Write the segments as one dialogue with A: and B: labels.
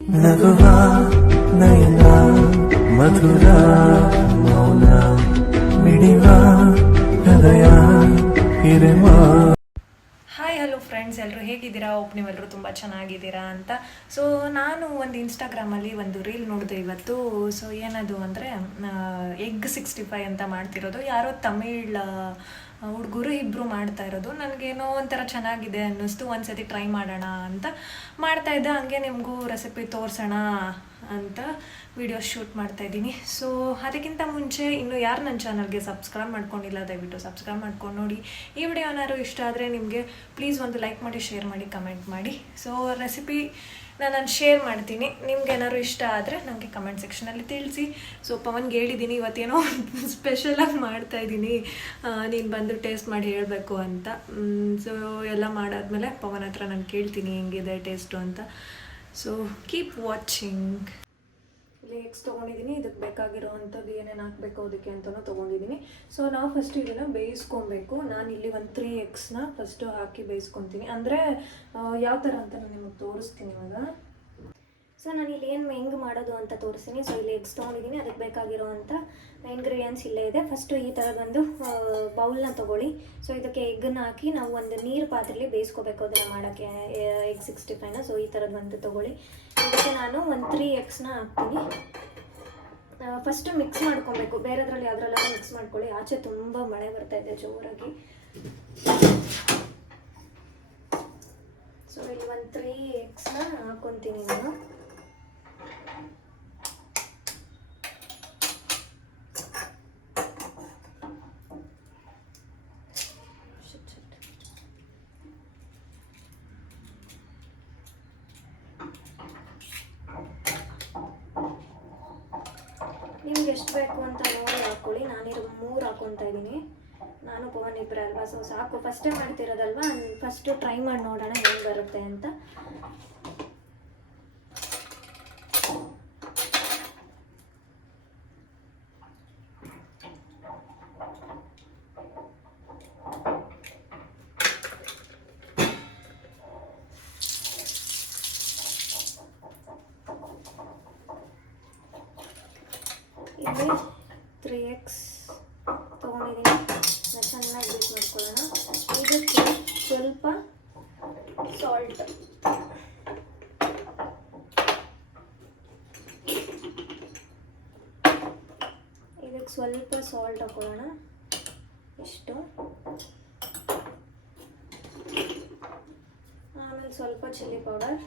A: ನಗುವ ನಯನ, ಮಧುರ ಹೃದಯ
B: hi hello friends ಎಲ್ಲರೂ ಹೇಗಿದ್ದೀರಾ? ಒಪ್ ನೀವೆಲ್ಲರೂ ತುಂಬ ಚೆನ್ನಾಗಿದ್ದೀರಾ ಅಂತ. ಸೊ ನಾನು ಒಂದು ಇನ್ಸ್ಟಾಗ್ರಾಮಲ್ಲಿ ಒಂದು ರೀಲ್ ನೋಡಿದೆ ಇವತ್ತು. ಸೊ ಏನದು ಅಂದರೆ ಎಗ್ ಸಿಕ್ಸ್ಟಿ ಫೈ ಅಂತ ಮಾಡ್ತಿರೋದು. ಯಾರೋ ತಮಿಳ್ ಹುಡುಗರು ಇಬ್ಬರು ಮಾಡ್ತಾ ಇರೋದು. ನನಗೇನೋ ಒಂಥರ ಚೆನ್ನಾಗಿದೆ ಅನ್ನಿಸ್ತು. ಒಂದ್ಸತಿ ಟ್ರೈ ಮಾಡೋಣ ಅಂತ ಮಾಡ್ತಾ ಇದ್ದೆ. ಹಂಗೆ ನಿಮಗೂ ರೆಸಿಪಿ ತೋರಿಸೋಣ ಅಂತ ವಿಡಿಯೋ ಶೂಟ್ ಮಾಡ್ತಾ ಇದ್ದೀನಿ. ಸೊ ಅದಕ್ಕಿಂತ ಮುಂಚೆ ಇನ್ನು ಯಾರು ನನ್ನ ಚಾನಲ್ಗೆ ಸಬ್ಸ್ಕ್ರೈಬ್ ಮಾಡ್ಕೊಂಡಿಲ್ಲ, ದಯವಿಟ್ಟು ಸಬ್ಸ್ಕ್ರೈಬ್ ಮಾಡ್ಕೊಂಡು ನೋಡಿ. ಈ ವಿಡಿಯೋ ಏನಾದ್ರು ಇಷ್ಟ ಆದರೆ ನಿಮಗೆ ಪ್ಲೀಸ್ ಒಂದು ಲೈಕ್ ಮಾಡಿ ಶೇರ್ ಮಾಡಿ ಕಮೆಂಟ್ ಮಾಡಿ. ಸೊ ರೆಸಿಪಿ ನಾನು ಶೇರ್ ಮಾಡ್ತೀನಿ. ನಿಮ್ಗೆ ಏನಾದ್ರು ಇಷ್ಟ ಆದರೆ ನನಗೆ ಕಮೆಂಟ್ ಸೆಕ್ಷನಲ್ಲಿ ತಿಳಿಸಿ. ಸೊ ಪವನ್ಗೆ ಹೇಳಿದ್ದೀನಿ ಇವತ್ತೇನೋ ಸ್ಪೆಷಲಾಗಿ ಮಾಡ್ತಾ ಇದ್ದೀನಿ ನೀನು ಬಂದು ಟೇಸ್ಟ್ ಮಾಡಿ ಹೇಳಬೇಕು ಅಂತ. ಸೊ ಎಲ್ಲ ಮಾಡಾದ್ಮೇಲೆ ಪವನ್ ಹತ್ರ ನಾನು ಕೇಳ್ತೀನಿ ಹೆಂಗಿದೆ ಟೇಸ್ಟು ಅಂತ. ಸೊ ಕೀಪ್ ವಾಚಿಂಗ್ ಇಲ್ಲಿ ಎಗ್ಸ್ ತೊಗೊಂಡಿದ್ದೀನಿ ಇದಕ್ಕೆ ಬೇಕಾಗಿರೋ ಅಂಥದ್ದು ಏನೇನು ಹಾಕಬೇಕು, ಅದಕ್ಕೆ ಅಂತಲೂ ತೊಗೊಂಡಿದ್ದೀನಿ ಸೊ ನಾವು ಫಸ್ಟ್ ಇದನ್ನು ಬೇಯಿಸ್ಕೊಬೇಕು. ನಾನು ಇಲ್ಲಿ ಒಂದು ತ್ರೀ ಎಗ್ಸ್ನ ಫಸ್ಟು ಹಾಕಿ ಬೇಯಿಸ್ಕೊತೀನಿ. ಅಂದರೆ ಯಾವ ಥರ ಅಂತ ನಾನು ನಿಮಗೆ ತೋರಿಸ್ತೀನಿ ಇವಾಗ.
C: ಸೊ ನಾನು ಇಲ್ಲಿ ಏನು ಹೆಂಗೆ ಮಾಡೋದು ಅಂತ ತೋರಿಸ್ತೀನಿ. ಸೊ ಇಲ್ಲಿ ಎಗ್ಸ್ ತೊಗೊಂಡಿದ್ದೀನಿ ಅದಕ್ಕೆ ಬೇಕಾಗಿರುವಂಥ ಇಂಗ್ರೀಡಿಯೆಂಟ್ಸ್ ಇಲ್ಲೇ ಇದೆ. ಫಸ್ಟು ಈ ಥರದೊಂದು ಬೌಲ್ನ ತೊಗೊಳ್ಳಿ. ಸೊ ಇದಕ್ಕೆ ಎಗ್ಗನ್ನ ಹಾಕಿ ನಾವು ಒಂದು ನೀರು ಪಾತ್ರೆಯಲ್ಲಿ ಬೇಯಿಸ್ಕೋಬೇಕು ಅದನ್ನು ಮಾಡೋಕ್ಕೆ. ಎಗ್ ಸಿಕ್ಸ್ಟಿ ಫೈವ್ನ ಸೊ ಈ ಥರದ್ದು ತೊಗೊಳ್ಳಿ. ಇದಕ್ಕೆ ನಾನು ಒಂದು ತ್ರೀ ಎಗ್ಸ್ನ ಹಾಕ್ತೀನಿ. ಫಸ್ಟು ಮಿಕ್ಸ್ ಮಾಡ್ಕೊಬೇಕು. ಬೇರೆದ್ರಲ್ಲಿ ಯಾವ್ದ್ರಲ್ಲ ಮಿಕ್ಸ್ ಮಾಡ್ಕೊಳ್ಳಿ. ಆಚೆ ತುಂಬ ಮಳೆ ಬರ್ತಾ ಇದೆ ಜೋರಾಗಿ. ಸೊ ಇಲ್ಲಿ ಒಂದು ತ್ರೀ ಎಗ್ಸ್ನ ಹಾಕ್ಕೊತೀನಿ ನಾನು. ಎಷ್ಟು ಬೇಕು ಅಂತ ನೋಡಿ ಹಾಕ್ಕೊಳ್ಳಿ ನಾನಿರೋ ಮೂರು ಹಾಕ್ಕೊತಾ ಇದ್ದೀನಿ. ನಾನು ಪವನ್ ಇಬ್ಬರಲ್ವಾ ಸೊ ಸಾಕು. ಫಸ್ಟೇ ಮಾಡ್ತಿರೋದಲ್ವಾ? ಫಸ್ಟು ಟ್ರೈ ಮಾಡಿ ನೋಡೋಣ ಹೆಂಗೆ ಬರುತ್ತೆ ಅಂತ. ಇಲ್ಲಿ ತ್ರೀ ಎಕ್ಸ್ ತೊಗೊಂಡಿದ್ದೀನಿ ಚೆನ್ನಾಗಿ ಬೀಟ್ ಮಾಡ್ಕೊಳ್ಳೋಣ. ಇದಕ್ಕೆ ಸ್ವಲ್ಪ ಸಾಲ್ಟ್ ಇದಕ್ಕೆ ಸ್ವಲ್ಪ ಸಾಲ್ಟ್ ಹಾಕೊಳ್ಳೋಣ. ಇಷ್ಟು. ಆಮೇಲೆ ಸ್ವಲ್ಪ ಚಿಲ್ಲಿ ಪೌಡರ್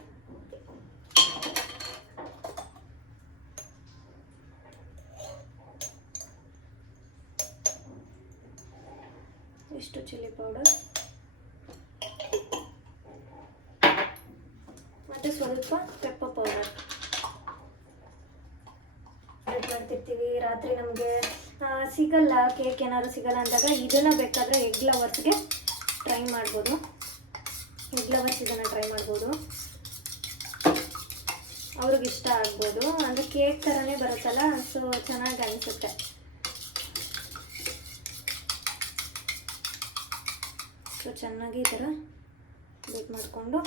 C: ಇಷ್ಟು ಚಿಲ್ಲಿ ಪೌಡರ್ ಮತ್ತು ಸ್ವಲ್ಪ ಪೆಪ್ಪರ್ ಪೌಡರ್ ಆ್ಯಡ್ ಮಾಡ್ತಿರ್ತೀವಿ. ರಾತ್ರಿ ನಮಗೆ ಸಿಗಲ್ಲ ಕೇಕ್ ಏನಾದ್ರು ಸಿಗಲ್ಲ ಅಂದಾಗ ಇದನ್ನು ಬೇಕಾದರೆ ಎಗ್ ಲವರ್ಸ್ಗೆ ಟ್ರೈ ಮಾಡ್ಬೋದು. ಎಗ್ ಲವರ್ಸ್ ಇದನ್ನು ಟ್ರೈ ಮಾಡ್ಬೋದು. ಅವ್ರಿಗೆ ಇಷ್ಟ ಆಗ್ಬೋದು. ಅಂದರೆ ಕೇಕ್ ಥರನೇ ಬರುತ್ತಲ್ಲ ಸೊ ಚೆನ್ನಾಗಿ ಅನಿಸುತ್ತೆ. ಸೊ ಚೆನ್ನಾಗಿ ಈ ಥರ ಬೇಕ್ ಮಾಡಿಕೊಂಡು.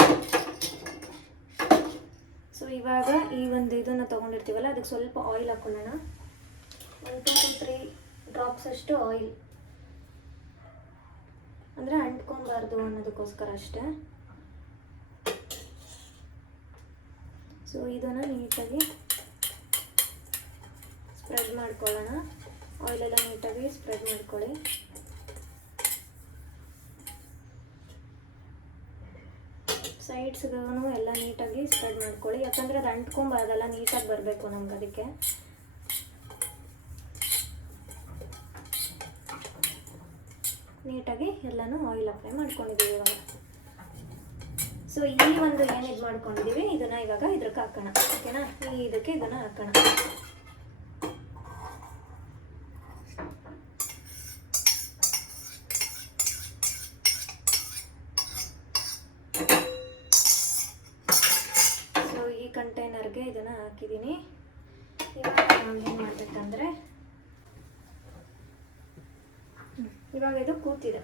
C: ಸೊ ಇವಾಗ ಈ ಒಂದು ಇದನ್ನು ತೊಗೊಂಡಿರ್ತೀವಲ್ಲ, ಅದಕ್ಕೆ ಸ್ವಲ್ಪ ಆಯಿಲ್ ಹಾಕೊಳ್ಳೋಣ one two two three drops ಅಷ್ಟು ಆಯಿಲ್ ಅಂದರೆ ಅಂಟ್ಕೊಬಾರ್ದು ಅನ್ನೋದಕ್ಕೋಸ್ಕರ ಅಷ್ಟೇ. ಸೊ ಇದನ್ನು ನೀಟಾಗಿ ಸ್ಪ್ರೆಡ್ ಮಾಡ್ಕೊಳ್ಳೋಣ. ಆಯಿಲೆಲ್ಲ ನೀಟಾಗಿ ಸ್ಪ್ರೆಡ್ ಮಾಡ್ಕೊಳ್ಳಿ. ಸೈಡ್ಸ್ಗೂ ಎಲ್ಲ ನೀಟಾಗಿ ಸ್ಪ್ರೆಡ್ ಮಾಡ್ಕೊಳ್ಳಿ. ಯಾಕಂದರೆ ಅದು ಅಂಟ್ಕೊಂಬಾರ್ದಲ್ಲ, ನೀಟಾಗಿ ಬರಬೇಕು ನಮ್ಗೆ ಅದಕ್ಕೆ. ನೀಟಾಗಿ ಎಲ್ಲನೂ ಆಯಿಲ್ ಅಪ್ಲೈ ಮಾಡ್ಕೊಂಡಿದ್ದೀವಿ ಇವಾಗ. ಸೊ ಈ ಒಂದು ಏನು ಮಾಡ್ಕೊಂಡಿದ್ದೀವಿ ಇದನ್ನು ಇವಾಗ ಇದ್ರಕ್ಕೆ ಹಾಕೋಣ. ಓಕೆನಾ ಈ ಇದಕ್ಕೆ ಇದನ್ನು ಹಾಕೋಣ. ಇವಾಗ ಇದು ಕೂತಿದೆ.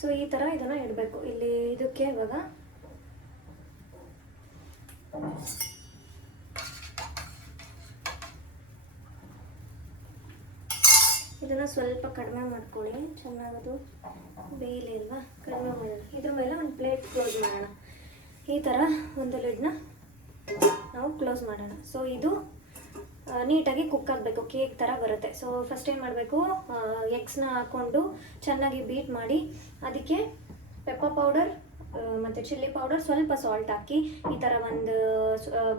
C: ಸೊ ಈ ಥರ ಇದನ್ನು ಇಡಬೇಕು. ಇಲ್ಲಿ ಇದಕ್ಕೆ ಇವಾಗ ಇದನ್ನು ಸ್ವಲ್ಪ ಕಡಿಮೆ ಮಾಡ್ಕೊಳ್ಳಿ. ಚೆನ್ನಾಗದು ಬೇಯಲಿ ಅಲ್ವಾ? ಕಡಿಮೆ ಮಾಡೋಣ ಇದ್ರ ಮೇಲೆ ಒಂದು ಪ್ಲೇಟ್ ಕ್ಲೋಸ್ ಮಾಡೋಣ. ಈ ಥರ ಒಂದು ಲಿಡ್ನ ನಾವು ಕ್ಲೋಸ್ ಮಾಡೋಣ. ಸೊ ಇದು ನೀಟಾಗಿ ಕುಕ್ ಆಗಬೇಕು ಕೇಕ್ ಥರ ಬರುತ್ತೆ. ಸೊ ಫಸ್ಟ್ ಏನು ಮಾಡಬೇಕು ಎಗ್ಸ್ನ ಹಾಕ್ಕೊಂಡು ಚೆನ್ನಾಗಿ ಬೀಟ್ ಮಾಡಿ, ಅದಕ್ಕೆ ಪೆಪ್ಪರ್ ಪೌಡರ್ ಮತ್ತು ಚಿಲ್ಲಿ ಪೌಡರ್ ಸ್ವಲ್ಪ ಸಾಲ್ಟ್ ಹಾಕಿ, ಈ ಥರ ಒಂದು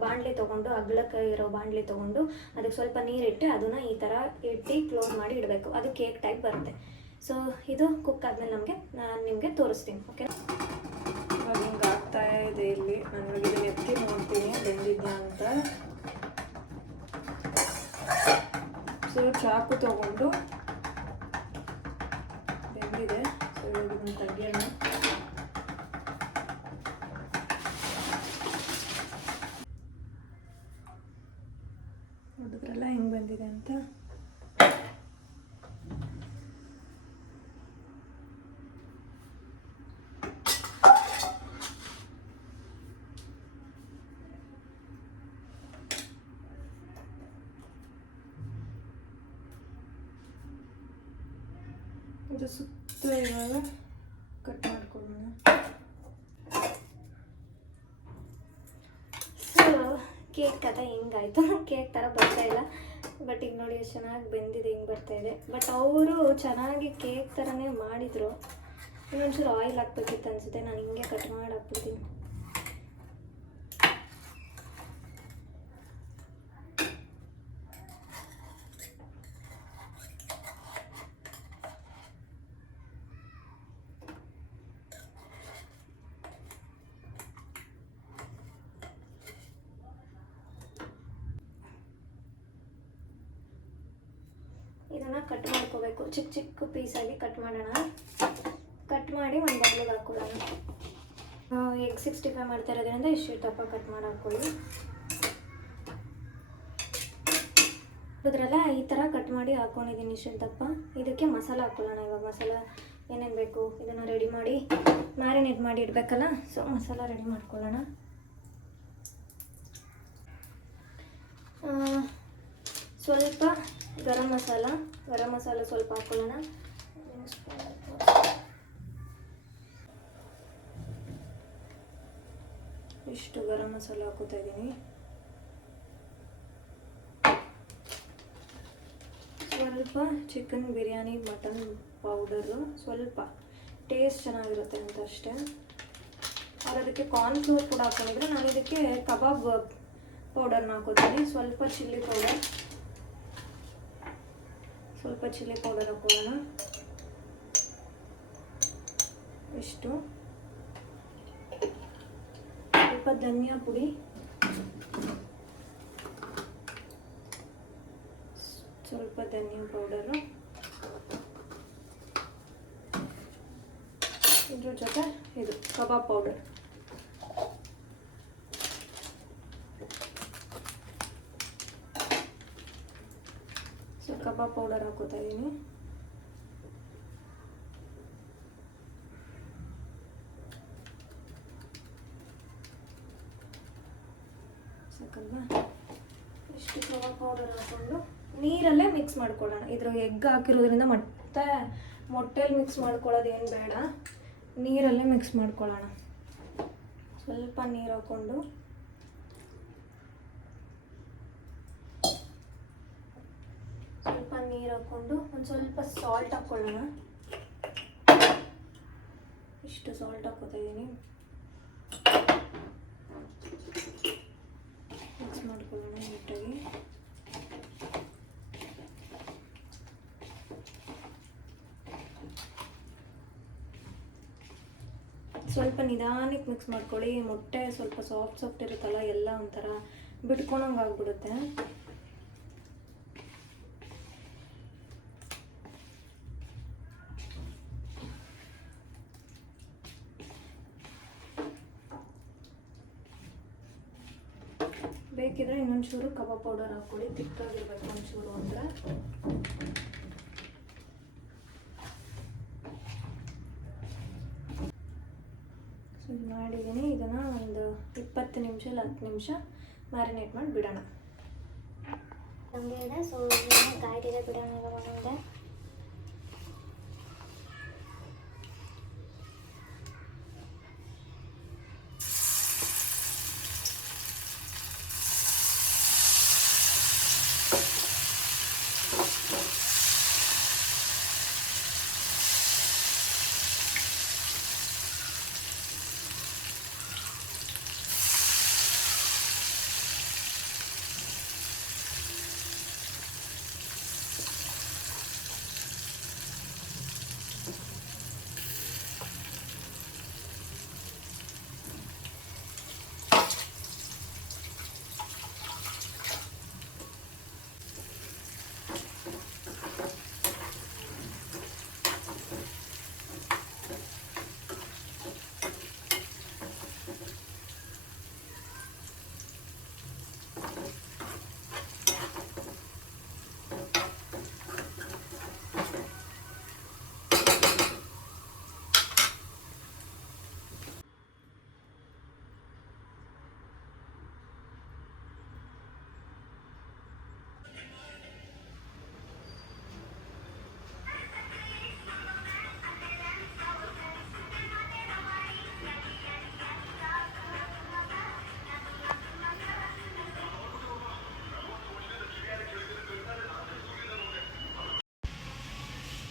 C: ಬಾಣಲಿ ತೊಗೊಂಡು, ಅಗ್ಲಕ್ಕೆ ಇರೋ ಬಾಣಲಿ ತೊಗೊಂಡು, ಅದಕ್ಕೆ ಸ್ವಲ್ಪ ನೀರಿಟ್ಟು, ಅದನ್ನು ಈ ಥರ ಇಟ್ಟು ಕ್ಲೋಸ್ ಮಾಡಿ ಇಡಬೇಕು. ಅದು ಕೇಕ್ ಟೈಪ್ ಬರುತ್ತೆ. ಸೊ ಇದು ಕುಕ್ ಆದಮೇಲೆ ನಮಗೆ, ನಾನು ನಿಮಗೆ ತೋರಿಸ್ತೀನಿ ಓಕೆ
B: ಹಿಂಗೆ ಆಗ್ತಾ ಇದೆ ಇಲ್ಲಿ ನಾನು ಇವಾಗ ಇದನ್ನ ಎತ್ತಿ ನೋಡ್ತೀನಿ ಬೆಂದಿದ್ಯಾ ಅಂತ ಸೊ ಚಾಕು ತಗೊಂಡು ಬೆಂದಿದೆ ಸೊ ಇವಾಗ ಇದನ್ನ ತೆಗಿಯೋಣ ನೋಡಿದ್ರಲ್ಲ ಹೆಂಗೆ ಬಂದಿದೆ ಅಂತ ಇದು ಸುತ್ತ ಇವಾಗ ಕಟ್ ಮಾಡ್ಕೊಳ್ಳೋಣ.
C: ಕೇಕ್ ಕಥ ಹಿಂಗಾಯ್ತು? ಕೇಕ್ ಥರ ಇಲ್ಲ. ಬಟ್ ಈಗ ನೋಡಿ ಚೆನ್ನಾಗಿ ಬೆಂದಿದೆ, ಹಿಂಗೆ ಇದೆ. ಬಟ್ ಅವರು ಚೆನ್ನಾಗಿ ಕೇಕ್ ಥರನೇ ಮಾಡಿದರು. ಇನ್ನೊಂಚೂರು ಆಯಿಲ್ ಹಾಕ್ಬೇಕಿತ್ತು ಅನಿಸುತ್ತೆ. ನಾನು ಹಿಂಗೆ ಕಟ್ ಮಾಡಿ ಹಾಕ್ಬಿಡ್ತೀನಿ ಇದನ್ನು ಕಟ್ ಮಾಡ್ಕೋಬೇಕು. ಚಿಕ್ಕ ಚಿಕ್ಕ ಪೀಸಾಗಿ ಕಟ್ ಮಾಡೋಣ. ಕಟ್ ಮಾಡಿ ಒಂದು ಬಾಗ್ಲಿಗೆ ಹಾಕ್ಕೊಳ್ಳೋಣ ಎಗ್ ಸಿಕ್ಸ್ಟಿ ಫೈವ್ ಮಾಡ್ತಾ ಇರೋದ್ರಿಂದ ಇಷ್ಟು ದಪ್ಪ ಕಟ್ ಮಾಡಿ ಹಾಕೊಳ್ಳಿ. ಅದರಲ್ಲ ಈ ಥರ ಕಟ್ ಮಾಡಿ ಹಾಕ್ಕೊಂಡಿದ್ದೀನಿ ಇಷ್ಟು ದಪ್ಪ. ಇದಕ್ಕೆ ಮಸಾಲ ಹಾಕ್ಕೊಳ್ಳೋಣ ಇವಾಗ. ಮಸಾಲ ಏನೇನು ಬೇಕು? ಇದನ್ನು ರೆಡಿ ಮಾಡಿ ಮ್ಯಾರಿನೇಟ್ ಮಾಡಿ ಇಡಬೇಕಲ್ಲ? ಸೊ ಮಸಾಲ ರೆಡಿ ಮಾಡ್ಕೊಳ್ಳೋಣ. ಸ್ವಲ್ಪ ಗರಂ ಮಸಾಲ ಗರಂ ಮಸಾಲ ಸ್ವಲ್ಪ ಹಾಕ್ಕೊಳ್ಳೋಣ
B: ಇಷ್ಟು ಗರಂ ಮಸಾಲ ಹಾಕೋತಾ ಇದ್ದೀನಿ. ಸ್ವಲ್ಪ ಚಿಕನ್ ಬಿರಿಯಾನಿ ಮಟನ್ ಪೌಡರು ಸ್ವಲ್ಪ ಟೇಸ್ಟ್ ಚೆನ್ನಾಗಿರುತ್ತೆ ಅಂತ ಅಷ್ಟೇ. ಅವ್ರು ಅದಕ್ಕೆ ಕಾರ್ನ್ಫ್ಲೋರ್ ಕೂಡ ಹಾಕೊಂಡಿದ್ರೆ ನಾನು ಇದಕ್ಕೆ ಕಬಾಬ್ ಪೌಡರ್ನ ಹಾಕೋತೀನಿ. ಸ್ವಲ್ಪ ಚಿಲ್ಲಿ ಪೌಡರ್ ಸ್ವಲ್ಪ ಚಿಲ್ಲಿ ಪೌಡರ್ ಹಾಕೊಳ್ಳೋಣ. ಇಷ್ಟು. ಸ್ವಲ್ಪ ಧನಿಯಾ ಪುಡಿ. ಸ್ವಲ್ಪ ಧನಿಯಾ ಪೌಡರು ಇದ್ರ ಜೊತೆ ಇದು ಕಬಾಬ್ ಪೌಡರ್ ಸೊ ಪೌಡರ್ ಹಾಕೋತಾ ಇದ್ದೀನಿ ಸಾಕಲ್ವಾ ಇಷ್ಟು ಕಬಾಬ್ ಪೌಡರ್ ಹಾಕೊಂಡು ನೀರಲ್ಲೇ ಮಿಕ್ಸ್ ಮಾಡ್ಕೊಳ್ಳೋಣ. ಇದ್ರ ಎಗ್ ಹಾಕಿರೋದ್ರಿಂದ ಮತ್ತೆ ಮೊಟ್ಟೆಲಿ ಮಿಕ್ಸ್ ಮಾಡ್ಕೊಳ್ಳೋದು ಏನು ಬೇಡ. ನೀರಲ್ಲೇ ಮಿಕ್ಸ್ ಮಾಡ್ಕೊಳ್ಳೋಣ. ಸ್ವಲ್ಪ ನೀರು ಹಾಕ್ಕೊಂಡು ಸ್ವಲ್ಪ ನೀರು ಹಾಕ್ಕೊಂಡು ಒಂದು ಸ್ವಲ್ಪ ಸಾಲ್ಟ್ ಹಾಕ್ಕೊಳ್ಳೋಣ ಇಷ್ಟು ಸಾಲ್ಟ್ ಹಾಕೋತಾ ಇದ್ದೀನಿ ಮಿಕ್ಸ್ ಮಾಡ್ಕೊಳ್ಳೋಣ ನೀಟಾಗಿ. ಸ್ವಲ್ಪ ನಿಧಾನಕ್ಕೆ ಮಿಕ್ಸ್ ಮಾಡ್ಕೊಳ್ಳಿ. ಮೊಟ್ಟೆ ಸ್ವಲ್ಪ ಸಾಫ್ಟ್ ಸಾಫ್ಟ್ ಇರುತ್ತಲ್ಲ, ಎಲ್ಲ ಒಂಥರ ಬಿಟ್ಕೊಳಂಗೆ ಆಗ್ಬಿಡುತ್ತೆ ಬೇಕಿದ್ರೆ ಇನ್ನೊಂಚೂರು ಕಬಾಬ್ ಪೌಡರ್ ಹಾಕ್ಕೊಳ್ಳಿ ತಿಕ್ಕಾಗಿರ್ಬೇಕು ಒಂಚೂರು ಅಂದರೆ. ಇದು ಮಾಡಿದ್ದೀನಿ. ಇದನ್ನು ಒಂದು ಇಪ್ಪತ್ತು ನಿಮಿಷ ಇಲ್ಲ ಹತ್ತು ನಿಮಿಷ ಮ್ಯಾರಿನೇಟ್ ಮಾಡಿ ಬಿಡೋಣ.
C: ನಮಗೆ ಇದೆ. ಸೊ ಕಾಯ್ದಿದೆ ಬಿಡೋಣ ಮುಂದೆ.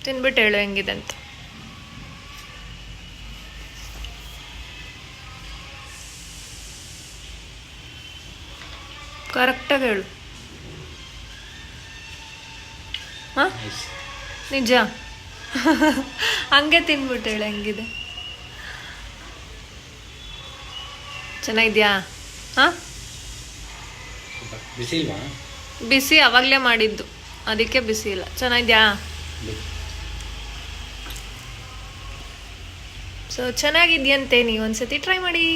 C: ತಿನ್ಬಿಟ್ಟು ಹೇಳು ಹೆಂಗಿದೆ ಅಂತ. ಕರೆಕ್ಟಾಗಿ ಹೇಳು. ಹಾಂ? ನಿಜ? ಹಂಗೆ ತಿನ್ಬಿಟ್ಟು ಹೇಳು ಹೆಂಗಿದೆ. ಚೆನ್ನಾಗಿದ್ಯಾ? ಹಾಂ?
A: ಬಿಸಿ
C: ಬಿಸಿ ಅವಾಗಲೇ ಮಾಡಿದ್ದು. ಅದಕ್ಕೆ ಬಿಸಿ ಇಲ್ಲ. ಚೆನ್ನಾಗಿದ್ಯಾ? ಸೊ ಚೆನ್ನಾಗಿದ್ಯಂತೆ ನೀವು ಒಂದ್ಸತಿ ಟ್ರೈ ಮಾಡಿ.